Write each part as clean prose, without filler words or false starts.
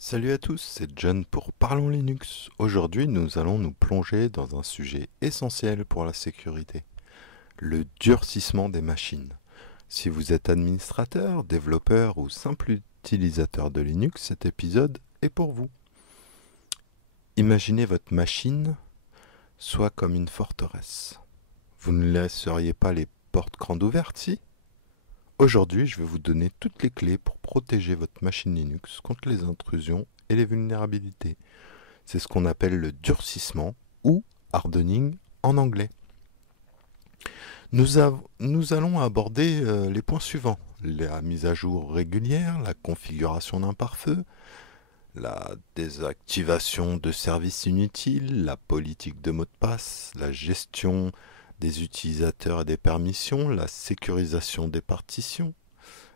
Salut à tous, c'est John pour Parlons Linux. Aujourd'hui, nous allons nous plonger dans un sujet essentiel pour la sécurité, le durcissement des machines. Si vous êtes administrateur, développeur ou simple utilisateur de Linux, cet épisode est pour vous. Imaginez votre machine soit comme une forteresse. Vous ne laisseriez pas les portes grandes ouvertes, si? Aujourd'hui, je vais vous donner toutes les clés pour protéger votre machine Linux contre les intrusions et les vulnérabilités. C'est ce qu'on appelle le durcissement ou hardening en anglais. Nous allons aborder les points suivants. La mise à jour régulière, la configuration d'un pare-feu, la désactivation de services inutiles, la politique de mot de passe, la gestion des utilisateurs et des permissions, la sécurisation des partitions,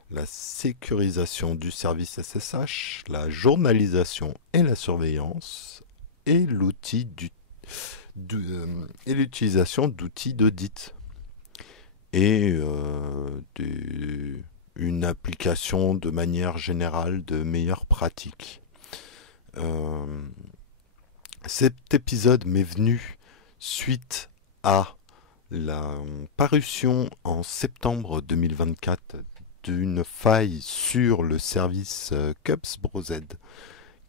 la sécurisation du service SSH, la journalisation et la surveillance, et l'utilisation d'outils d'audit et une application de manière générale de meilleures pratiques. Euh, Cet épisode m'est venu suite à la parution en septembre 2024 d'une faille sur le service CUPS-BroZ,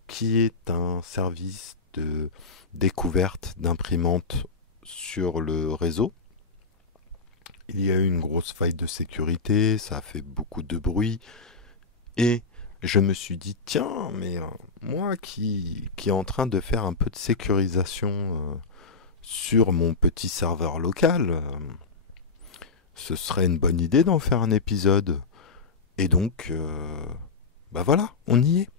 qui est un service de découverte d'imprimantes sur le réseau. Il y a eu une grosse faille de sécurité, ça a fait beaucoup de bruit, et je me suis dit, tiens, mais moi qui est en train de faire un peu de sécurisation sur mon petit serveur local, ce serait une bonne idée d'en faire un épisode. Et donc, bah voilà, on y est.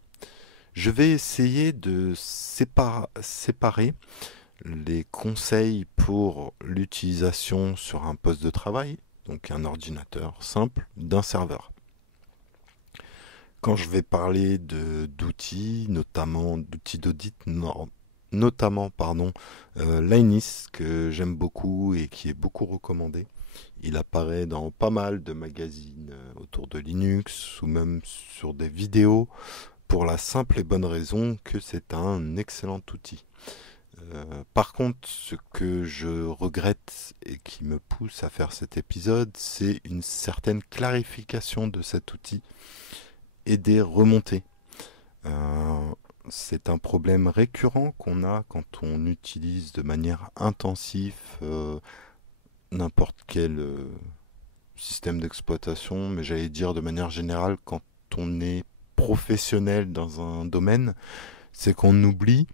Je vais essayer de séparer les conseils pour l'utilisation sur un poste de travail, donc un ordinateur simple, d'un serveur. Quand je vais parler d'outils, notamment d'outils d'audit, notamment Linus, que j'aime beaucoup et qui est beaucoup recommandé. Il apparaît dans pas mal de magazines autour de Linux ou même sur des vidéos pour la simple et bonne raison que c'est un excellent outil. Par contre, ce que je regrette et qui me pousse à faire cet épisode, c'est une certaine clarification de cet outil et des remontées. Euh, c'est un problème récurrent qu'on a quand on utilise de manière intensive n'importe quel système d'exploitation, mais j'allais dire de manière générale, quand on est professionnel dans un domaine, c'est qu'on oublie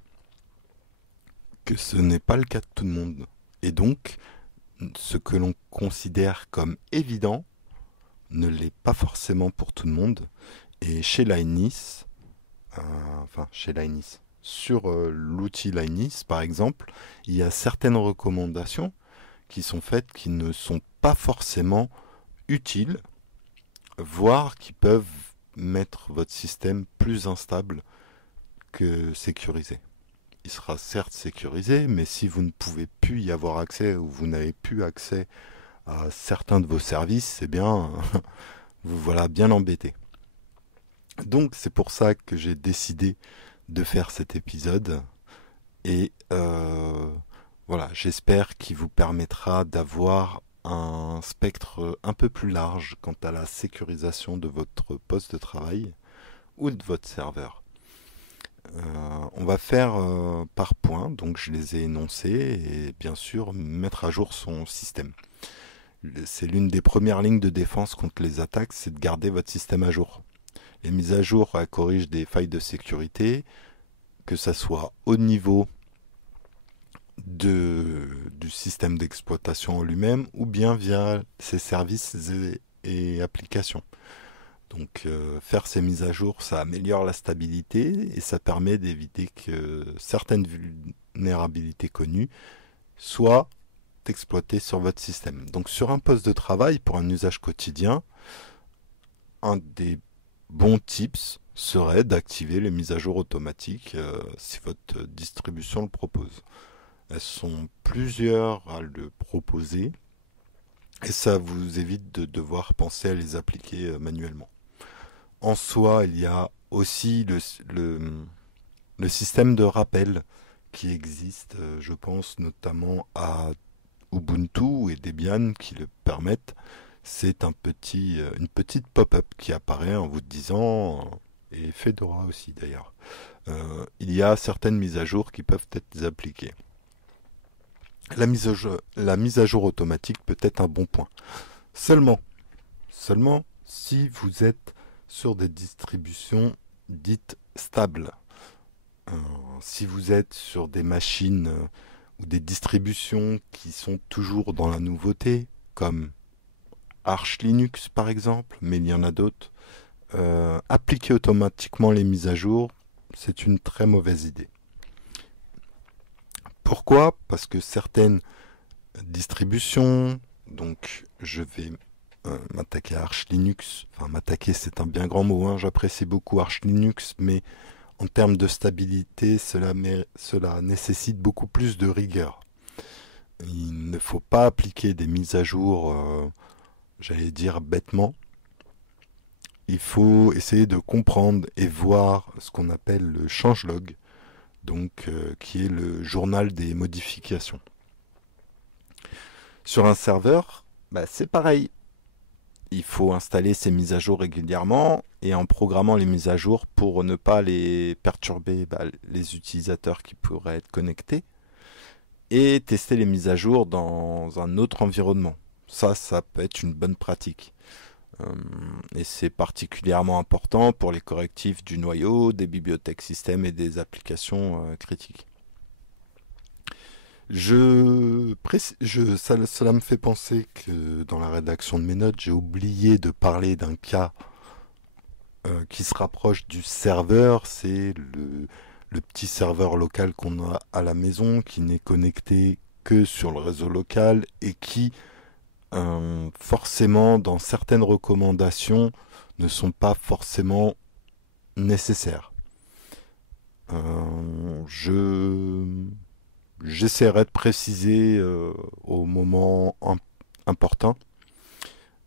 que ce n'est pas le cas de tout le monde. Et donc, ce que l'on considère comme évident ne l'est pas forcément pour tout le monde. Et chez Linus, chez Linus, sur l'outil Linus par exemple, il y a certaines recommandations qui sont faites qui ne sont pas forcément utiles, voire qui peuvent mettre votre système plus instable que sécurisé. Il sera certes sécurisé, mais si vous ne pouvez plus y avoir accès ou vous n'avez plus accès à certains de vos services, eh bien, vous voilà bien embêté. Donc c'est pour ça que j'ai décidé de faire cet épisode et voilà, j'espère qu'il vous permettra d'avoir un spectre un peu plus large quant à la sécurisation de votre poste de travail ou de votre serveur. On va faire par point, donc je les ai énoncés et bien sûr mettre à jour son système. C'est l'une des premières lignes de défense contre les attaques, c'est de garder votre système à jour. Les mises à jour corrigent des failles de sécurité, que ça soit au niveau du système d'exploitation lui-même ou bien via ses services et applications. Donc faire ces mises à jour, ça améliore la stabilité et ça permet d'éviter que certaines vulnérabilités connues soient exploitées sur votre système. Donc sur un poste de travail, pour un usage quotidien, un des bons tips serait d'activer les mises à jour automatiques si votre distribution le propose. Elles sont plusieurs à le proposer et ça vous évite de devoir penser à les appliquer manuellement. En soi, il y a aussi le système de rappel qui existe, je pense notamment à Ubuntu et Debian qui le permettent. C'est une petite pop-up qui apparaît en vous disant, et Fedora aussi d'ailleurs, il y a certaines mises à jour qui peuvent être appliquées. La mise à jour automatique peut être un bon point. Seulement si vous êtes sur des distributions dites stables. Euh, Si vous êtes sur des machines ou des distributions qui sont toujours dans la nouveauté, comme Arch Linux par exemple, mais il y en a d'autres, appliquer automatiquement les mises à jour, c'est une très mauvaise idée. Pourquoi? Parce que certaines distributions, donc je vais m'attaquer à Arch Linux, enfin m'attaquer c'est un bien grand mot, hein, j'apprécie beaucoup Arch Linux, mais en termes de stabilité, cela nécessite beaucoup plus de rigueur. Il ne faut pas appliquer des mises à jour, j'allais dire bêtement. Il faut essayer de comprendre et voir ce qu'on appelle le changelog, donc qui est le journal des modifications. Sur un serveur, bah, c'est pareil. Il faut installer ces mises à jour régulièrement et en programmant les mises à jour pour ne pas les perturber les utilisateurs qui pourraient être connectés et tester les mises à jour dans un autre environnement. Ça peut être une bonne pratique. Euh, et c'est particulièrement important pour les correctifs du noyau, des bibliothèques système et des applications critiques. Cela me fait penser que dans la rédaction de mes notes, j'ai oublié de parler d'un cas qui se rapproche du serveur. C'est le petit serveur local qu'on a à la maison qui n'est connecté que sur le réseau local et qui, forcément, dans certaines recommandations, ne sont pas forcément nécessaires. J'essaierai de préciser au moment important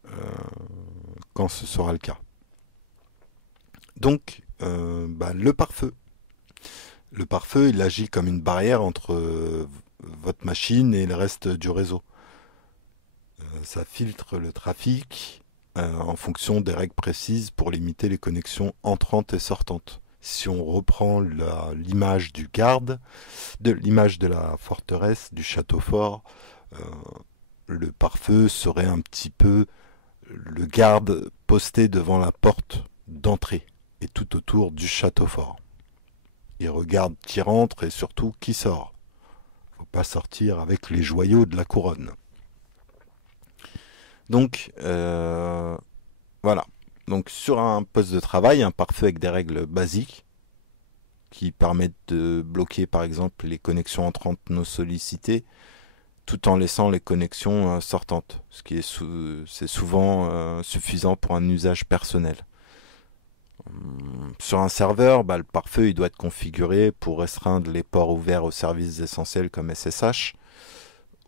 euh, quand ce sera le cas. Donc, le pare-feu. Le pare-feu, il agit comme une barrière entre votre machine et le reste du réseau. Ça filtre le trafic en fonction des règles précises pour limiter les connexions entrantes et sortantes. Si on reprend l'image du garde, de l'image de la forteresse, du château fort, euh, le pare-feu serait un petit peu le garde posté devant la porte d'entrée et tout autour du château fort. Il regarde qui rentre et surtout qui sort. Faut pas sortir avec les joyaux de la couronne. Donc voilà. Donc sur un poste de travail, un pare-feu avec des règles basiques qui permettent de bloquer par exemple les connexions entrantes non sollicitées tout en laissant les connexions sortantes, ce qui est c'est souvent suffisant pour un usage personnel. Sur un serveur, le pare-feu il doit être configuré pour restreindre les ports ouverts aux services essentiels comme SSH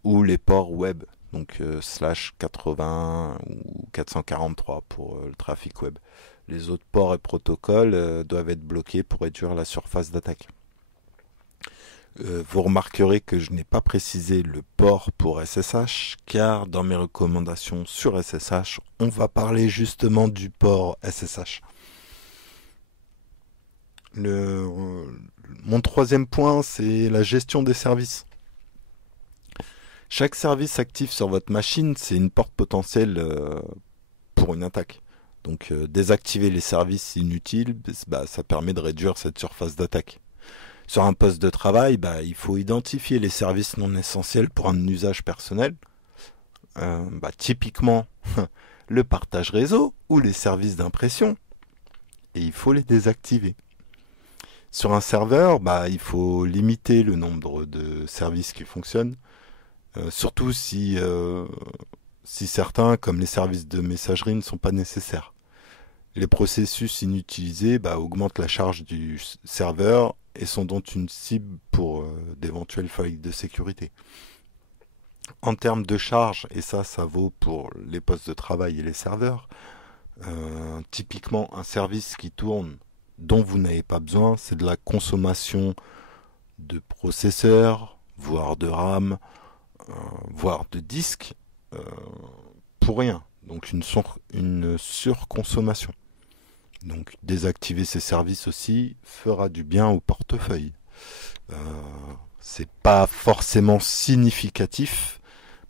ou les ports web, donc /80 ou 443 pour le trafic web. Les autres ports et protocoles doivent être bloqués pour réduire la surface d'attaque. Vous remarquerez que je n'ai pas précisé le port pour SSH, car dans mes recommandations sur SSH, on va parler justement du port SSH. Mon troisième point, c'est la gestion des services. Chaque service actif sur votre machine, c'est une porte potentielle pour une attaque. Donc désactiver les services inutiles, ça permet de réduire cette surface d'attaque. Sur un poste de travail, il faut identifier les services non essentiels pour un usage personnel. Typiquement, le partage réseau ou les services d'impression. Et il faut les désactiver. Sur un serveur, il faut limiter le nombre de services qui fonctionnent. Surtout si certains, comme les services de messagerie, ne sont pas nécessaires. Les processus inutilisés augmentent la charge du serveur et sont donc une cible pour d'éventuelles failles de sécurité. En termes de charge, et ça vaut pour les postes de travail et les serveurs, typiquement un service qui tourne dont vous n'avez pas besoin, c'est de la consommation de processeurs, voire de RAM, voire de disques, euh, pour rien. Donc une surconsommation. Donc désactiver ces services aussi fera du bien au portefeuille. Euh, c'est pas forcément significatif,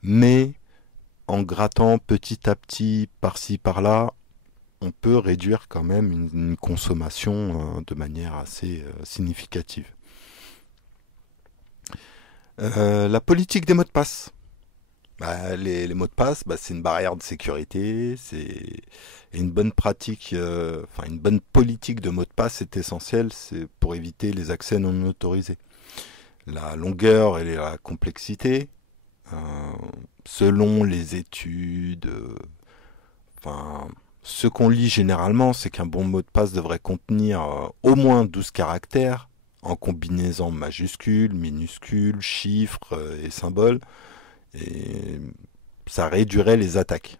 mais en grattant petit à petit par-ci par-là, on peut réduire quand même une consommation de manière assez significative. La politique des mots de passe. Bah, les mots de passe, bah, c'est une barrière de sécurité, c'est une bonne pratique, enfin une bonne politique de mots de passe est essentielle, c'est pour éviter les accès non autorisés. La longueur et la complexité, euh, selon les études, enfin ce qu'on lit généralement, c'est qu'un bon mot de passe devrait contenir au moins 12 caractères en combinaison majuscules, minuscules, chiffres et symboles. Et ça réduirait les attaques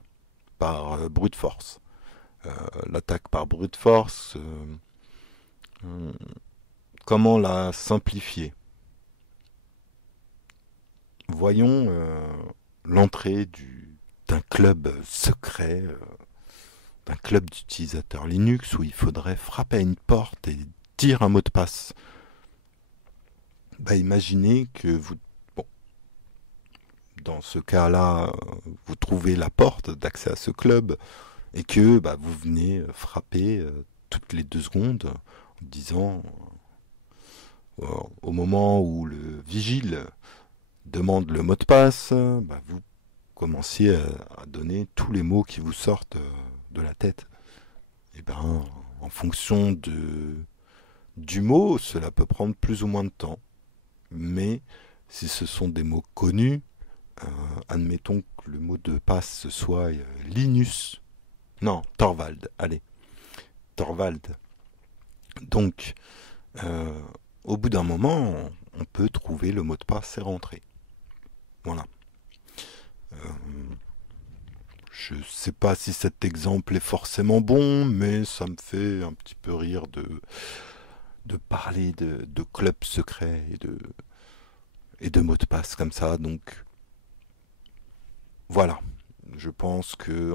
par brute force. L'attaque par brute force, euh, comment la simplifier? Voyons l'entrée d'un club secret, d'un club d'utilisateurs Linux où il faudrait frapper à une porte et dire un mot de passe. Bah, imaginez que vous, bon, dans ce cas-là, vous trouvez la porte d'accès à ce club et que bah, vous venez frapper toutes les 2 secondes en disant au moment où le vigile demande le mot de passe, bah, vous commenciez à donner tous les mots qui vous sortent de la tête. Et ben, en fonction du mot, cela peut prendre plus ou moins de temps. Mais si ce sont des mots connus, admettons que le mot de passe soit Linus. Non, Torvald, allez, Torvald. Donc, euh, au bout d'un moment, on peut trouver le mot de passe et rentrer. Voilà. Euh, je sais pas si cet exemple est forcément bon, mais ça me fait un petit peu rire de parler de clubs secrets et de mots de passe comme ça. Donc, voilà. Je pense que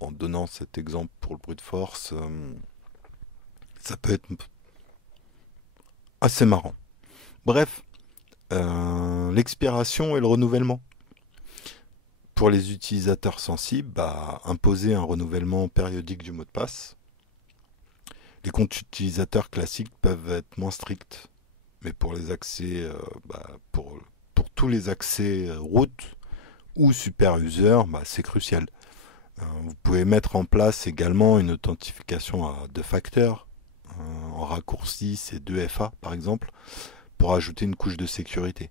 en donnant cet exemple pour le brute force, ça peut être assez marrant. Bref, l'expiration et le renouvellement. Pour les utilisateurs sensibles, bah, imposer un renouvellement périodique du mot de passe. Les comptes utilisateurs classiques peuvent être moins stricts, mais pour les accès, bah, pour tous les accès root ou super user, bah, c'est crucial. Vous pouvez mettre en place également une authentification à 2 facteurs, en raccourci c'est 2FA par exemple, pour ajouter une couche de sécurité.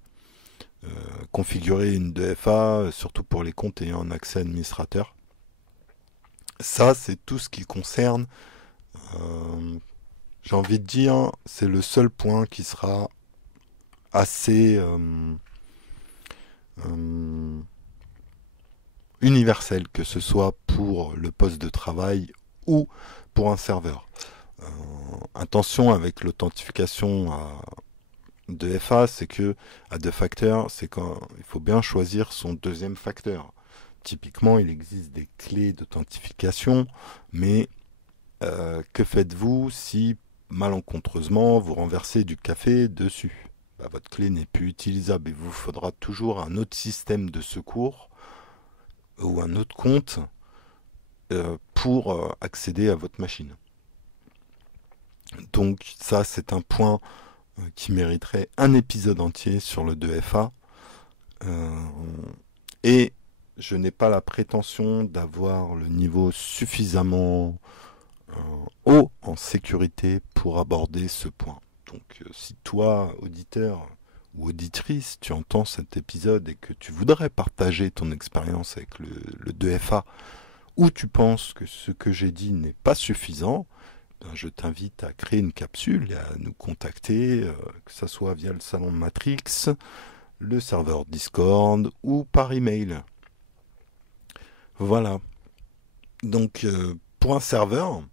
Configurer une 2FA, surtout pour les comptes ayant un accès administrateur. Ça, c'est tout ce qui concerne, euh, j'ai envie de dire, c'est le seul point qui sera assez euh, universel, que ce soit pour le poste de travail ou pour un serveur. Euh, Attention avec l'authentification à 2FA, c'est que à 2 facteurs, c'est quand il faut bien choisir son deuxième facteur. Typiquement, il existe des clés d'authentification, mais que faites-vous si malencontreusement vous renversez du café dessus? Bah, votre clé n'est plus utilisable et vous faudra toujours un autre système de secours ou un autre compte pour accéder à votre machine. Donc ça, c'est un point qui mériterait un épisode entier sur le 2FA. Euh, et je n'ai pas la prétention d'avoir le niveau suffisamment haut en sécurité pour aborder ce point. Donc si toi, auditeur ou auditrice, tu entends cet épisode et que tu voudrais partager ton expérience avec le 2FA, ou tu penses que ce que j'ai dit n'est pas suffisant, ben, je t'invite à créer une capsule et à nous contacter, que ce soit via le salon de Matrix, le serveur Discord ou par email. Voilà. Donc pour un serveur,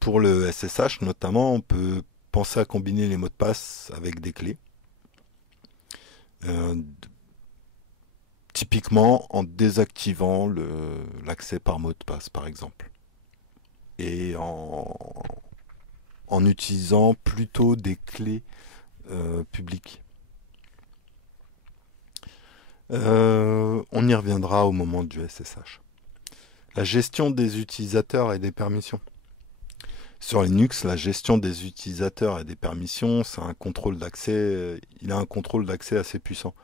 Pour le SSH notamment, on peut penser à combiner les mots de passe avec des clés. Euh, Typiquement en désactivant l'accès par mot de passe par exemple. Et en utilisant plutôt des clés publiques. On y reviendra au moment du SSH. La gestion des utilisateurs et des permissions. Sur Linux, la gestion des utilisateurs et des permissions, c'est un contrôle d'accès. Il a un contrôle d'accès assez puissant,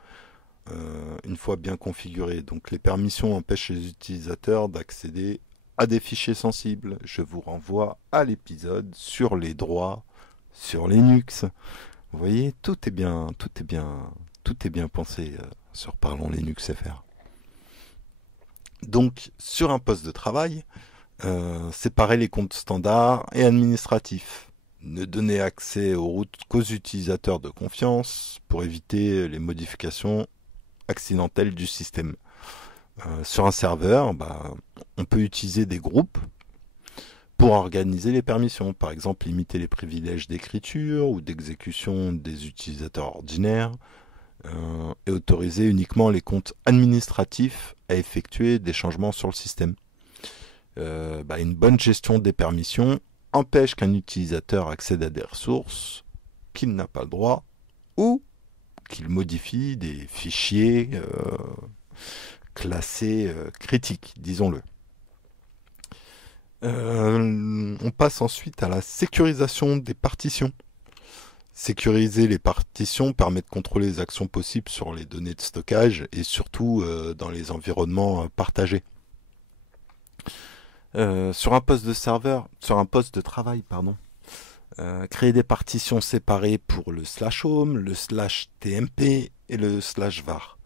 une fois bien configuré. Donc les permissions empêchent les utilisateurs d'accéder à des fichiers sensibles. Je vous renvoie à l'épisode sur les droits sur Linux. Vous voyez, tout est bien pensé sur Parlons Linux FR. Donc, sur un poste de travail, séparer les comptes standards et administratifs. Ne donner accès aux routes qu'aux utilisateurs de confiance pour éviter les modifications accidentelles du système. Sur un serveur, on peut utiliser des groupes pour organiser les permissions. Par exemple, limiter les privilèges d'écriture ou d'exécution des utilisateurs ordinaires et autoriser uniquement les comptes administratifs à effectuer des changements sur le système. Une bonne gestion des permissions empêche qu'un utilisateur accède à des ressources qu'il n'a pas le droit ou qu'il modifie des fichiers classés critiques, disons-le. On passe ensuite à la sécurisation des partitions. Sécuriser les partitions permet de contrôler les actions possibles sur les données de stockage et surtout dans les environnements partagés. Sur un poste de travail, créer des partitions séparées pour le /home, le /tmp et le /var.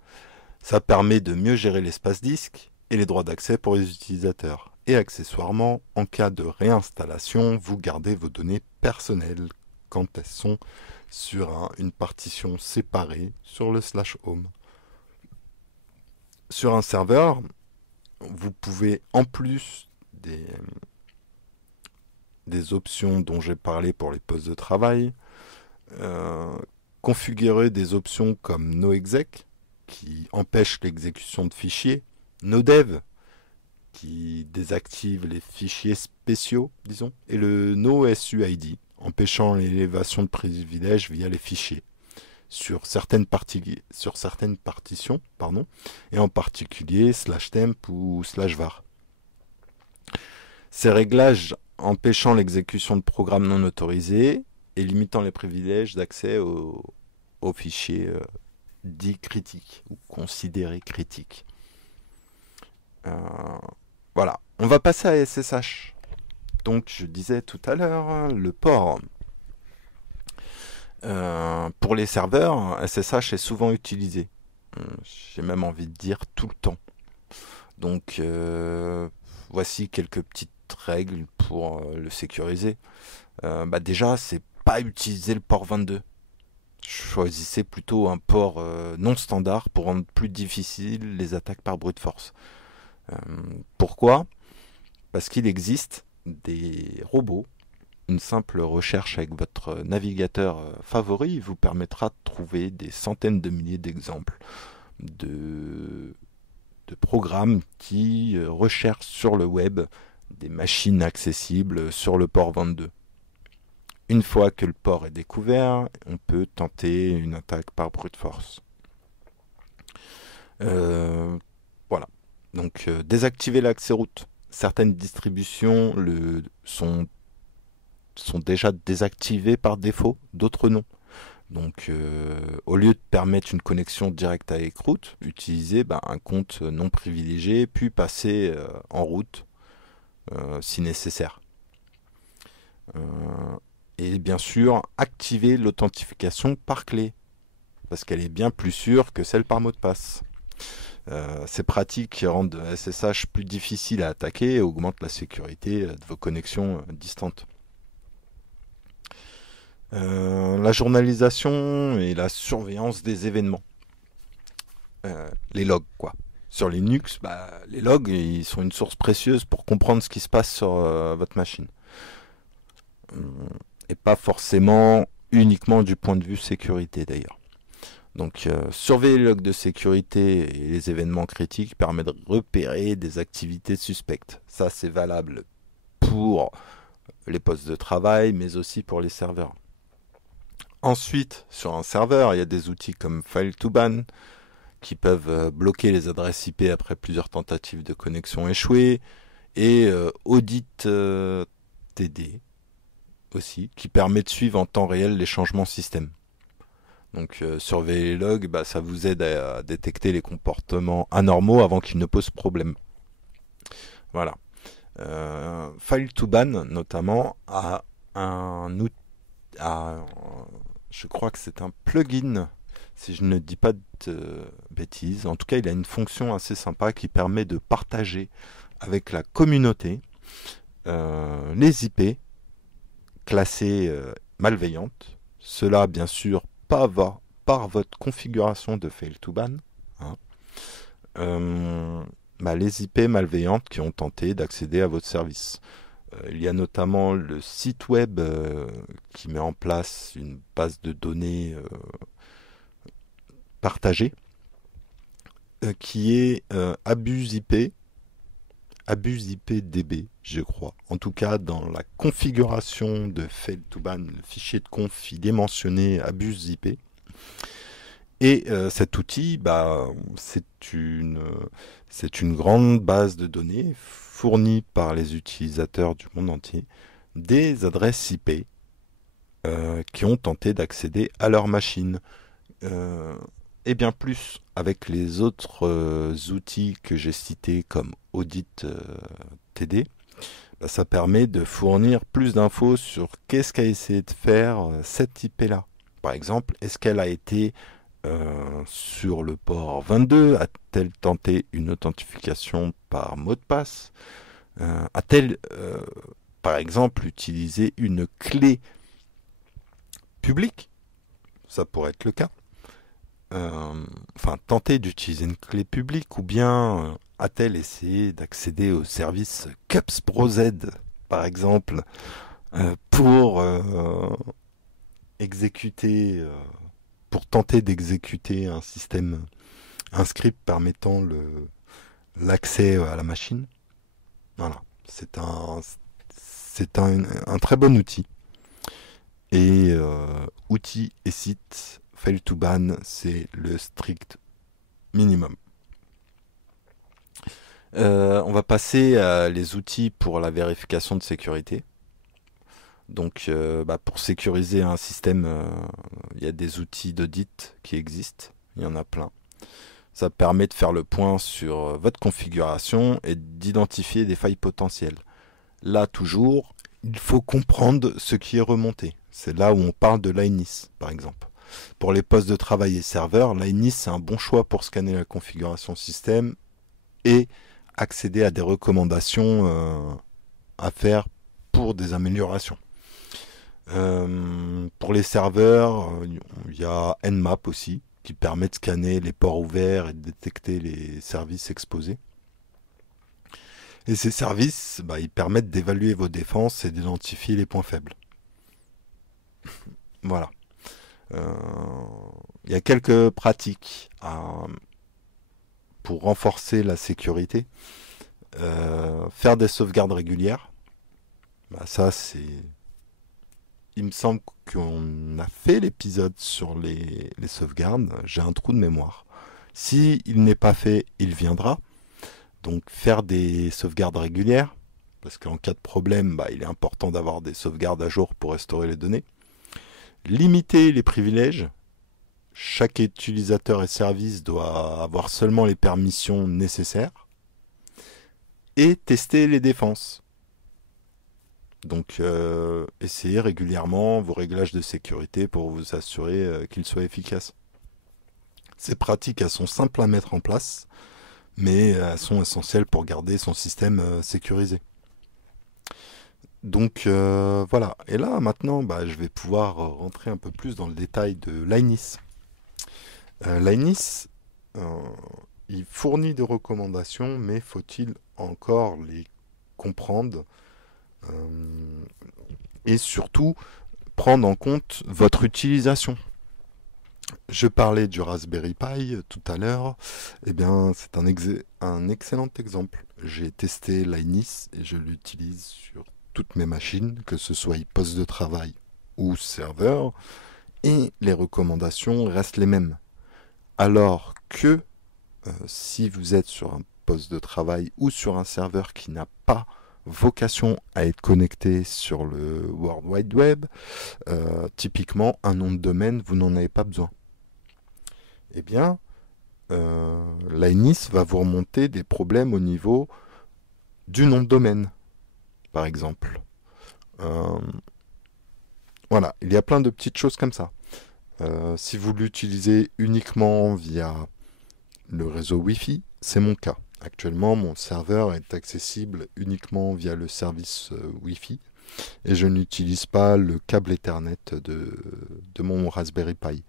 Ça permet de mieux gérer l'espace disque et les droits d'accès pour les utilisateurs. Et accessoirement, en cas de réinstallation, vous gardez vos données personnelles quand elles sont sur une partition séparée sur le /home. Sur un serveur, vous pouvez, en plus des options dont j'ai parlé pour les postes de travail, configurer des options comme noexec qui empêche l'exécution de fichiers, nodev qui désactive les fichiers spéciaux, disons, et le nosuid empêchant l'élévation de privilèges via les fichiers sur certaines partitions, et en particulier /temp ou /var. Ces réglages empêchant l'exécution de programmes non autorisés et limitant les privilèges d'accès aux fichiers dits critiques ou considérés critiques. Voilà, on va passer à SSH. Donc je disais tout à l'heure, le port. Pour les serveurs, SSH est souvent utilisé. J'ai même envie de dire tout le temps. Donc voici quelques petites règles pour le sécuriser. Déjà, c'est pas utiliser le port 22. Choisissez plutôt un port non standard pour rendre plus difficile les attaques par brute force. Pourquoi ? Parce qu'il existe des robots. Une simple recherche avec votre navigateur favori vous permettra de trouver des centaines de milliers d'exemples de programmes qui recherchent sur le web des machines accessibles sur le port 22. Une fois que le port est découvert, on peut tenter une attaque par brute force. Voilà. Donc, désactiver l'accès route. Certaines distributions sont déjà désactivées par défaut, d'autres non. Donc, au lieu de permettre une connexion directe avec route, utilisez un compte non privilégié, puis passer en route si nécessaire. Et bien sûr, activer l'authentification par clé, parce qu'elle est bien plus sûre que celle par mot de passe. Ces pratiques rendent SSH plus difficile à attaquer et augmentent la sécurité de vos connexions distantes. La journalisation et la surveillance des événements. Les logs, quoi. Sur Linux, les logs ils sont une source précieuse pour comprendre ce qui se passe sur votre machine. et pas forcément uniquement du point de vue sécurité d'ailleurs. Donc surveiller les logs de sécurité et les événements critiques permet de repérer des activités suspectes. Ça c'est valable pour les postes de travail mais aussi pour les serveurs. Ensuite, sur un serveur, il y a des outils comme File2Ban qui peuvent bloquer les adresses IP après plusieurs tentatives de connexion échouées, et Audit TD aussi, qui permet de suivre en temps réel les changements système. Donc surveiller les logs, ça vous aide à détecter les comportements anormaux avant qu'ils ne posent problème. Voilà. File2Ban notamment a un outil, je crois que c'est un plugin, si je ne dis pas de bêtises. En tout cas, il a une fonction assez sympa qui permet de partager avec la communauté les IP classées malveillantes. Cela, bien sûr, pas par votre configuration de Fail2Ban. Hein. Les IP malveillantes qui ont tenté d'accéder à votre service. Il y a notamment le site web qui met en place une base de données partagée qui est AbuseIPDB, je crois. En tout cas, dans la configuration de Fail2Ban, le fichier de conf, il est mentionné AbuseIP. Et cet outil, c'est une grande base de données fournie par les utilisateurs du monde entier, des adresses IP qui ont tenté d'accéder à leur machine. Et bien plus avec les autres outils que j'ai cités comme Audit TD, ça permet de fournir plus d'infos sur qu'est-ce qu'a essayé de faire cette IP-là. Par exemple, est-ce qu'elle a été sur le port 22? A-t-elle tenté une authentification par mot de passe? A-t-elle, par exemple, utilisé une clé publique? Ça pourrait être le cas. Tenter d'utiliser une clé publique, ou bien a-t-elle essayé d'accéder au service CUPS Pro Z, par exemple, pour exécuter, pour tenter d'exécuter un système, un script permettant l'accès à la machine. Voilà, c'est un très bon outil. Et outils et sites Fail2Ban, c'est le strict minimum. On va passer à les outils pour la vérification de sécurité. Donc, pour sécuriser un système, il y a des outils d'audit qui existent. Il y en a plein. Ça permet de faire le point sur votre configuration et d'identifier des failles potentielles. Là, toujours, il faut comprendre ce qui est remonté. C'est là où on parle de l'INIS, par exemple. Pour les postes de travail et serveurs, l'INIS, c'est un bon choix pour scanner la configuration système et accéder à des recommandations à faire pour des améliorations. Pour les serveurs, il y a Nmap aussi, qui permet de scanner les ports ouverts et de détecter les services exposés. Et ces services, ils permettent d'évaluer vos défenses et d'identifier les points faibles. Voilà. Il y a quelques pratiques pour renforcer la sécurité. Faire des sauvegardes régulières. Ça, c'est... Il me semble qu'on a fait l'épisode sur les sauvegardes. J'ai un trou de mémoire. Si il n'est pas fait, il viendra. Donc faire des sauvegardes régulières. Parce qu'en cas de problème, il est important d'avoir des sauvegardes à jour pour restaurer les données. Limiter les privilèges. Chaque utilisateur et service doit avoir seulement les permissions nécessaires. Et tester les défenses. Donc, essayez régulièrement vos réglages de sécurité pour vous assurer qu'ils soient efficaces. Ces pratiques, elles sont simples à mettre en place, mais elles sont essentielles pour garder son système sécurisé. Donc, voilà. Et là, maintenant, je vais pouvoir rentrer un peu plus dans le détail de l'INIS. L'INIS, il fournit des recommandations, mais faut-il encore les comprendre et surtout prendre en compte votre utilisation. Je parlais du Raspberry Pi tout à l'heure. Eh bien, c'est un excellent exemple. J'ai testé Linus et je l'utilise sur toutes mes machines, que ce soit poste de travail ou serveur, et les recommandations restent les mêmes. Alors que si vous êtes sur un poste de travail ou sur un serveur qui n'a pas vocation à être connecté sur le World Wide Web, typiquement un nom de domaine, vous n'en avez pas besoin. Eh bien, Linus va vous remonter des problèmes au niveau du nom de domaine, par exemple. Euh, voilà, il y a plein de petites choses comme ça. Si vous l'utilisez uniquement via le réseau Wi-Fi, c'est mon cas. Actuellement, mon serveur est accessible uniquement via le service Wi-Fi et je n'utilise pas le câble Ethernet de mon Raspberry Pi.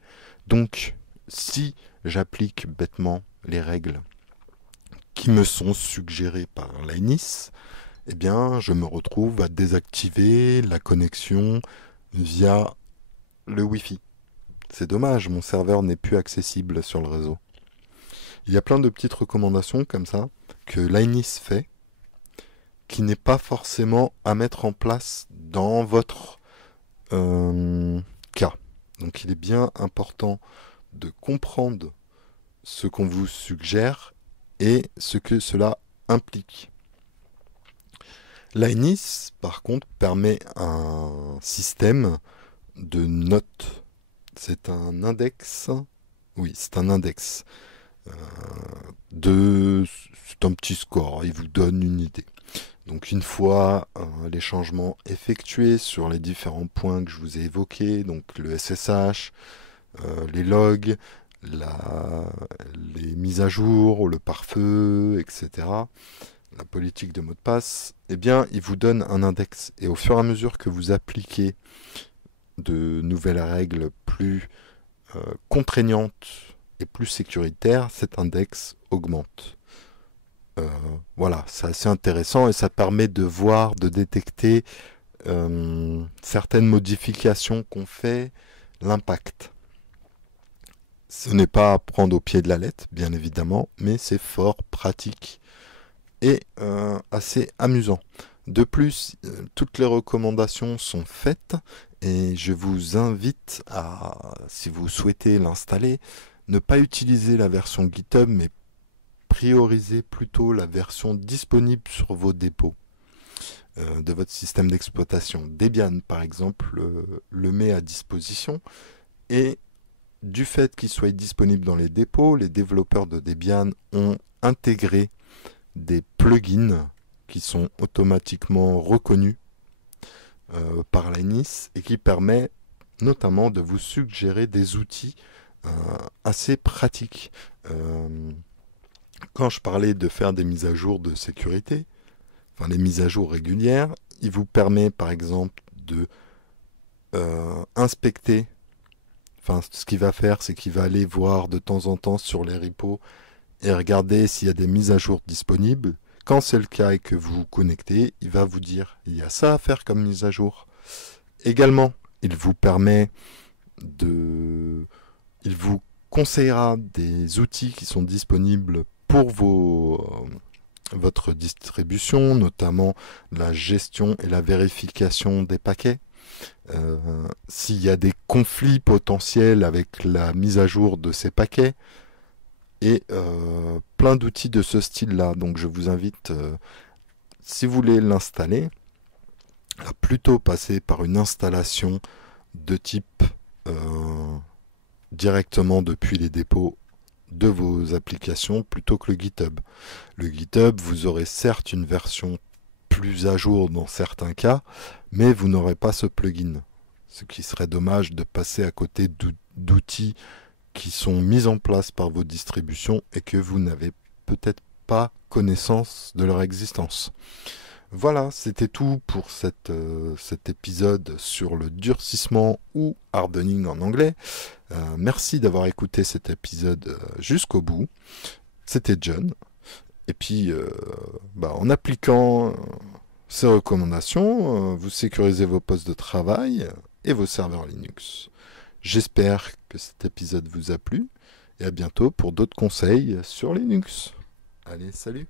Donc, si j'applique bêtement les règles qui me sont suggérées par Linus, eh bien, je me retrouve à désactiver la connexion via le Wi-Fi. C'est dommage, mon serveur n'est plus accessible sur le réseau. Il y a plein de petites recommandations comme ça que Linus fait, qui n'est pas forcément à mettre en place dans votre cas. Donc il est bien important de comprendre ce qu'on vous suggère et ce que cela implique. Linus, par contre, permet un système de notes. C'est un index. Oui, c'est un index. C'est un petit score. Il vous donne une idée. Donc une fois les changements effectués sur les différents points que je vous ai évoqués, donc le SSH, les logs, les mises à jour, le pare-feu, etc., la politique de mot de passe, eh bien, il vous donne un index. Et au fur et à mesure que vous appliquez de nouvelles règles plus contraignantes et plus sécuritaires, cet index augmente. Voilà, c'est assez intéressant et ça permet de voir, de détecter certaines modifications qu'on fait, l'impact. Ce n'est pas à prendre au pied de la lettre, bien évidemment, mais c'est fort pratique et assez amusant. De plus, toutes les recommandations sont faites et je vous invite à, si vous souhaitez l'installer, ne pas utiliser la version GitHub, mais prioriser plutôt la version disponible sur vos dépôts de votre système d'exploitation. Debian, par exemple, le met à disposition et du fait qu'il soit disponible dans les dépôts, les développeurs de Debian ont intégré des plugins qui sont automatiquement reconnus par Linus et qui permet notamment de vous suggérer des outils assez pratiques. Quand je parlais de faire des mises à jour de sécurité, enfin les mises à jour régulières, il vous permet par exemple de inspecter. Enfin, ce qu'il va faire, c'est qu'il va aller voir de temps en temps sur les repos et regarder s'il y a des mises à jour disponibles. Quand c'est le cas et que vous vous connectez, il va vous dire il y a ça à faire comme mise à jour. Également, il vous permet il vous conseillera des outils qui sont disponibles pour votre distribution, notamment la gestion et la vérification des paquets. S'il y a des conflits potentiels avec la mise à jour de ces paquets et plein d'outils de ce style-là. Donc je vous invite, si vous voulez l'installer, à plutôt passer par une installation de type directement depuis les dépôts de vos applications plutôt que le GitHub. Le GitHub, vous aurez certes une version plus à jour dans certains cas, mais vous n'aurez pas ce plugin. Ce qui serait dommage de passer à côté d'outils qui sont mis en place par vos distributions et que vous n'avez peut-être pas connaissance de leur existence. Voilà, c'était tout pour cet épisode sur le durcissement ou hardening en anglais. Merci d'avoir écouté cet épisode jusqu'au bout. C'était John. Et puis, en appliquant Ces recommandations, vous sécurisez vos postes de travail et vos serveurs Linux. J'espère que cet épisode vous a plu et à bientôt pour d'autres conseils sur Linux. Allez, salut!